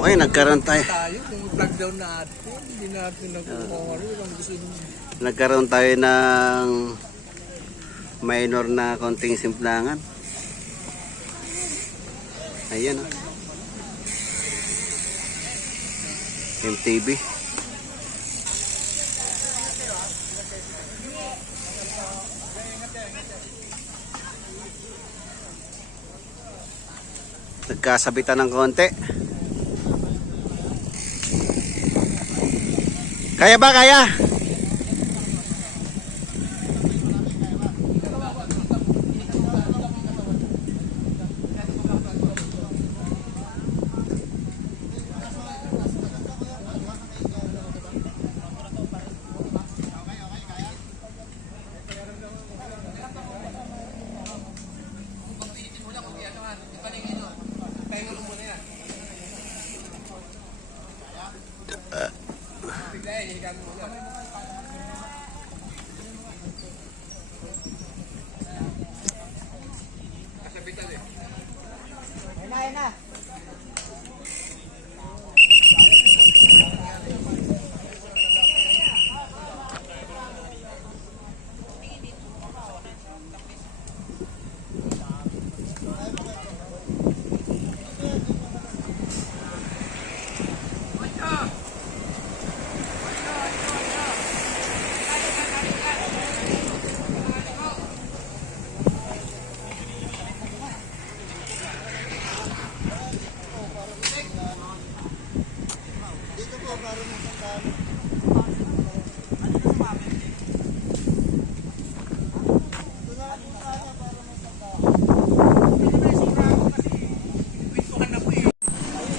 Okay, nagkaroon tayo. Kung plug down natin, hindi natin Nagkaroon tayo ng minor na konting simplangan. Ayan, oh. MTB. Nagkasabitan ng konti. Kaya ba? Kaya?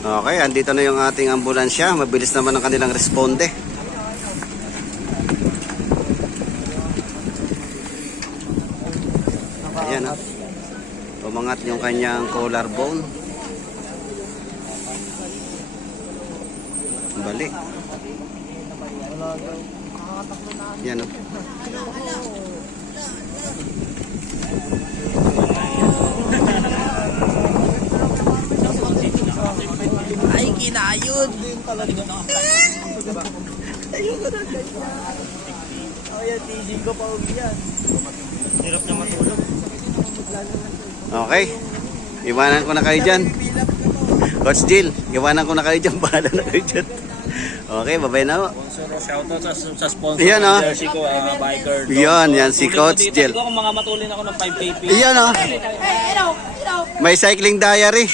Okay, andito na yung ating ambulansya. Mabilis naman ang kanilang responde. Ayan, oh. Umangat yung kanyang collarbone. Balik. Yan, oh. Ay, kinayod. Ay, tigil ko pa uwi yan. Hirap na matulog. Okay. Iwanan ko na kayo dyan. Coach Jill, iwanan ko na kayo dyan. Bahala na kayo dyan. Okay, babay na ho. Shoutout sa sponsor Yan, oh. ng jersey ko, biker. Yan si Coach Jill. Kung mga matulin ako ng 5 PP. Yan, oh. May cycling diary.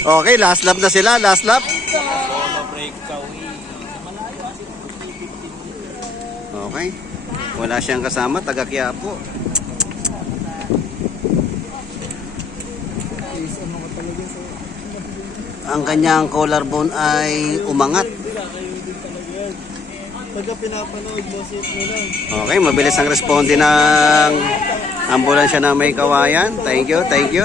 Okay, last lap na sila. Last lap. Okay. Wala siyang kasama. Taga Quiapo. Ang kanyang collarbone ay umangat. Pagka pinapanood mo, sit mo lang. Okay, mabilis ang responde ng ambulansya na may kawayan. Thank you, thank you.